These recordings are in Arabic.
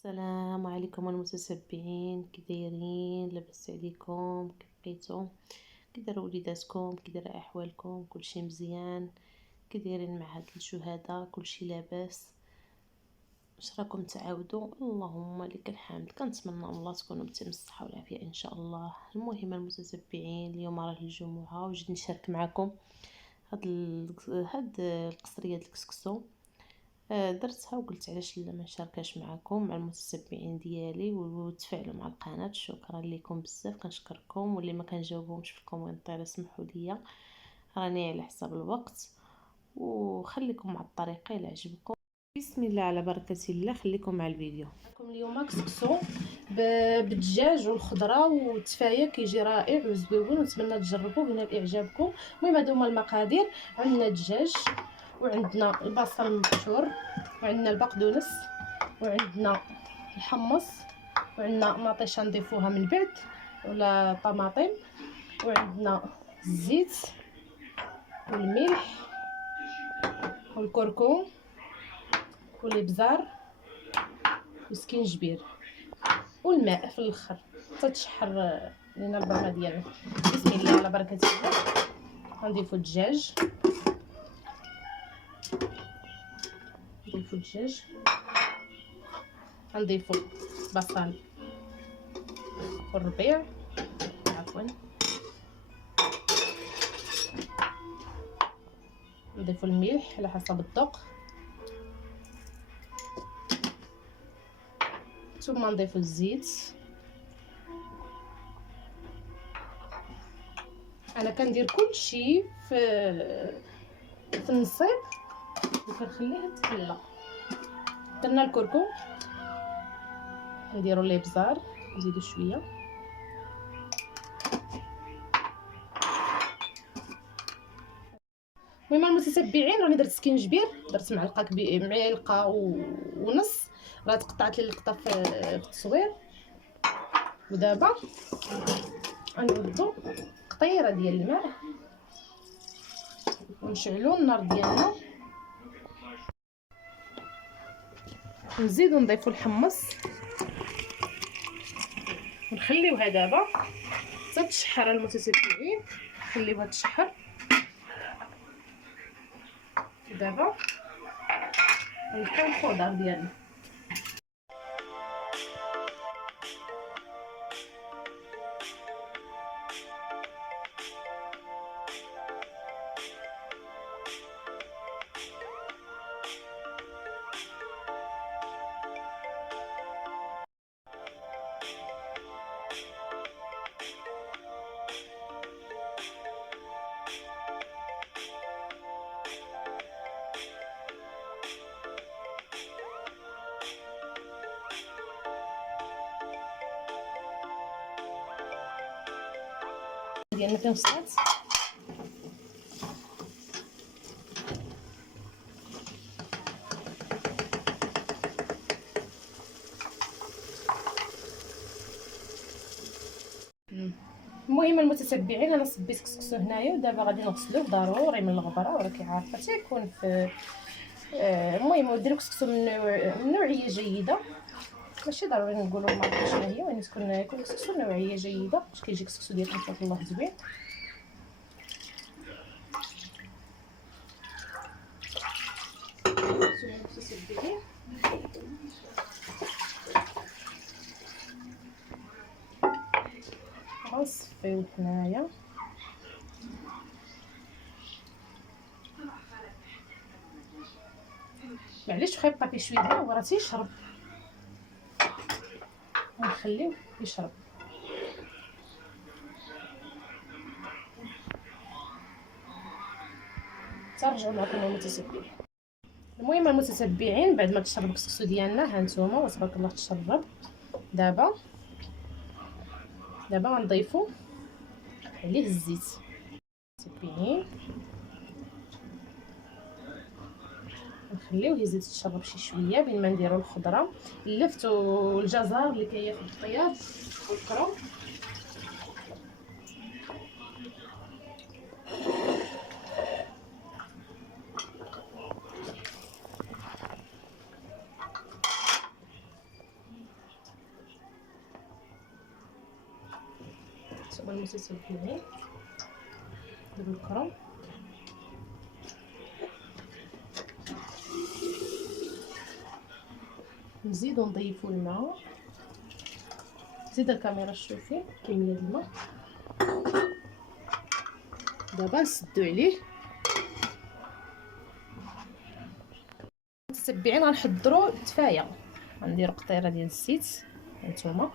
السلام عليكم المتتبعين، كي دايرين؟ لاباس عليكم؟ كيف بقيتو؟ كي دايروا وليداتكم؟ كي دايره احوالكم؟ كلشي مزيان؟ كي دايرين مع هاد الشهداء؟ كلشي لاباس؟ واش راكم تعاودوا؟ اللهم لك الحمد. كنتمنى الله تكونوا بتم الصحه والعافيه ان شاء الله. المهم المتتبعين، اليوم راه الجمعه وجيت نشارك معكم هاد القصريه ديال الكسكسو. درتها وقلت علاش لا ما نشاركهاش معكم مع المتتبعين ديالي وتفاعلوا مع القناه. شكرا لكم بزاف، كنشكركم. واللي ما كنجاوبهمش في الكومنتير اسمحوا لي، راني على حساب الوقت. وخليكم مع الطريقه الى عجبكم. بسم الله على بركه الله، خليكم مع الفيديو. معكم اليوم كسكسو بالدجاج والخضره والتفايه، كيجي رائع وزويون ونتمنى تجربوه وينال اعجابكم. المهم هادو هما المقادير. عندنا الدجاج، وعندنا البصل المبشور، وعندنا البقدونس، وعندنا الحمص، وعندنا مطيشه نضيفوها من بعد ولا طماطم، وعندنا الزيت والملح والكركم والابزار والسكينجبير والماء في الاخر حتى تشحر لينا البرمه ديالنا. بسم الله على بركه الله. غنضيفو الدجاج، غنضيفو البصل والربيع، عفوا نضيفو الملح على حسب الذوق، ثم نضيفو الزيت. انا كندير كلشي في النصيب وكنخليه يتحلى. درنا الكركم، نديرو الابزار، نزيدو شويه، المهم المتتبعين راني درت سكينجبير، درت معلقه ونص، راه تقطعت لي اللقطه في التصوير. ودابا غنوضو قطيره ديال الماء ونشعلو النار ديالنا، نزيدو نضيفو الحمص ونخليوها دابا حتى تشحر. المتتبعين خليوها تشحر. دابا نلقاو الخضر ديالنا. ديالنا فين وصلت. المهم المتتبعين، انا صبيت كسكسو هنايا ودابا غادي نغسلوه ضروري من الغبره، وراكي عارفه تيكون في المهم ديروا كسكسو من نوعيه جيده، ماشي ضروري نقولوا الماركه شنو هي، ولكن يكون كسكسو نوعيه جيده باش كيجي كسكسو ديالكم تبارك الله زوين. غنصفيو هنايا. معليش بقى يبقى فيه شويه الماء وراه تيشرب، ونخليوه يشرب. ترجعوا معكم المتتبعين. المهم المتتبعين، بعد ما تشرب الكسكسو ديالنا، ها نتوما وتبارك الله تشرب. دابا غنضيفو عليه الزيت. متتبعين نخليوه يزيد يتشرب شي شويه بين ما نديرو الخضره، اللفت والجزر اللي كياخذ الطياب والكرو. هما المتتبعين نديرو الكرم، نزيدو نضيفو الماء. زيد الكاميرا شوفي كميه الماء. دابا نسدو عليه. متتبعين غنحضروا التفايه. غندير قطيره ديال الزيت هانتوما،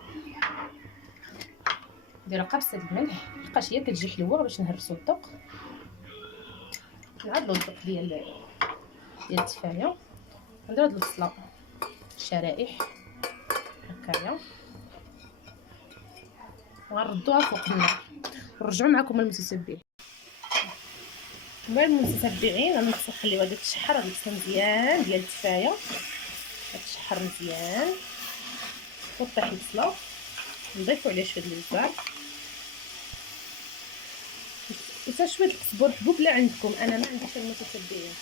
ندير قرصه الملح لحقاش هي كتجي حلوه باش نهرسو الذوق. نعدلو الذوق ديال التفايه. ندير هاد البصله شرائح هكايا وغنردوها فوق النار. نرجعوا معكم المتتبعين. المتتبعين غنخليوها تشحر هاد البصله مزيان ديال التفايه، تشحر مزيان وطيح البصله. نضيفوا عليها شويه الزعتر وتا شويه القزبر حبوب لا عندكم. انا ما عنديش المتتبعين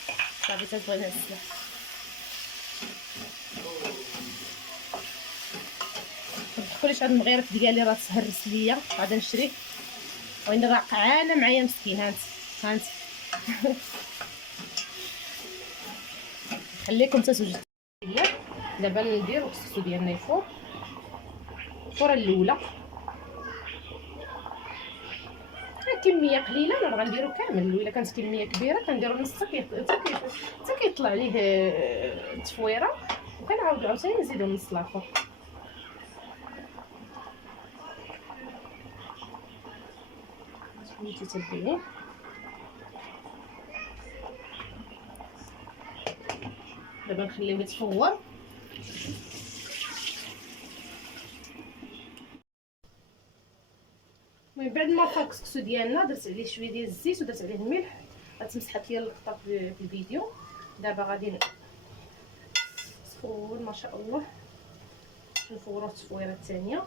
صافي تبغي نعسلها. متدخليش هاد المغيرات ديالي راه تهرس ليا غادي نشريه وين راه قعانه معايا مسكين. هانتي خليكم تسوج ليا. دابا ندير الكسكسو ديالنا يفور الفوره الاولى. كميه قليله راه غنديرو كامل، الا كانت كميه كبيره كنديرو نص حتى كيطلع عليه التفويره، وكنعاودو عاوتاني نزيدو نص لاخر. متتبعين دابا نخليوه يتفور. من بعد ما طا الكسكسو ديالنا درت عليه شويه ديال الزيت ودرت عليه الملح. غتمسحات ليا اللقطه في الفيديو. دابا غادي نصفور ما شاء الله، نفورو التفويره الثانيه.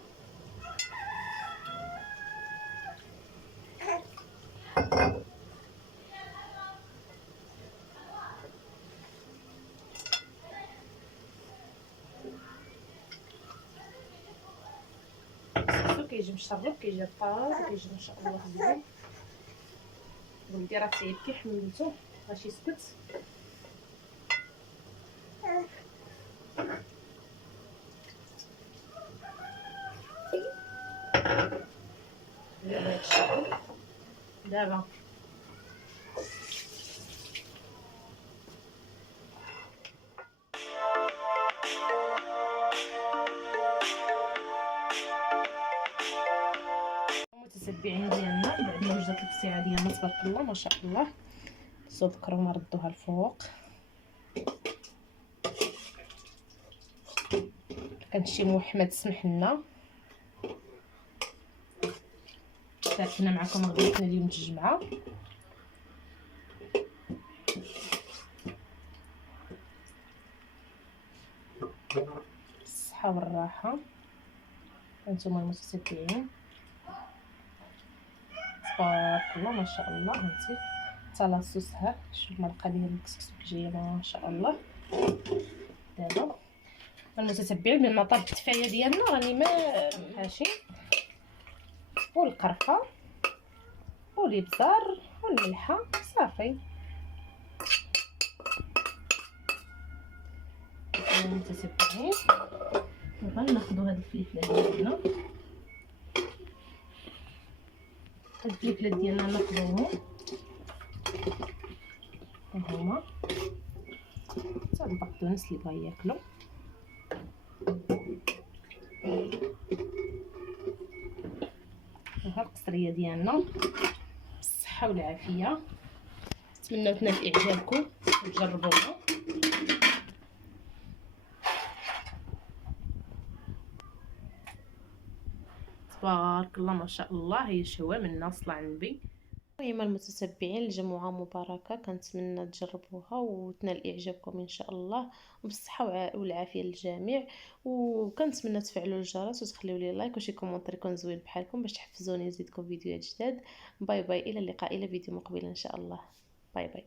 كيجي مشرب كيجي رطاب كيجي ما شاء الله زوين. ولدي راه تيبكي حملتو باش يسكت. دابا هادشي دابا المتتبعين ديالنا بعد ما وجدت الساعه ديالنا تبارك الله ما شاء الله. صوب الكرمه ردوها الفوق. كانت شي محمد سمح لنا شاركنا معكم غديتنا اليوم الجمعه. بالصحه والراحه هانتوما المتتبعين تبارك الله ما شاء الله. هانتي حتى لاصوص ها شوف المرقه ديال الكسكسو جايه ما شاء الله. دابا المتتبعين من مطاب التفايه ديالنا راني ما ماشي والقرفه والابزار والملحه صافي. المتتبعين غناخذوا هاد الفلفله ديالنا. هاد الفلفلات ديالنا ناخذوهم هما حتى البقدونس اللي بغا ياكلو. ها القصريه ديالنا بالصحه والعافيه. نتمنى تنال اعجابكم وتجربوها. تبارك الله ما شاء الله. هي شهوه منا صلى على النبي. المهم المتتبعين الجمعة مباركة، كنتمنى تجربوها وتنال اعجابكم ان شاء الله وبالصحة والعافية للجميع. وكنتمنى تفعلوا الجرس وتخليوا لي لايك وشي كومونتير يكون زوين بحالكم باش تحفزوني نزيدكم فيديوهات جداد. باي باي، الى اللقاء، الى فيديو مقبل ان شاء الله. باي باي.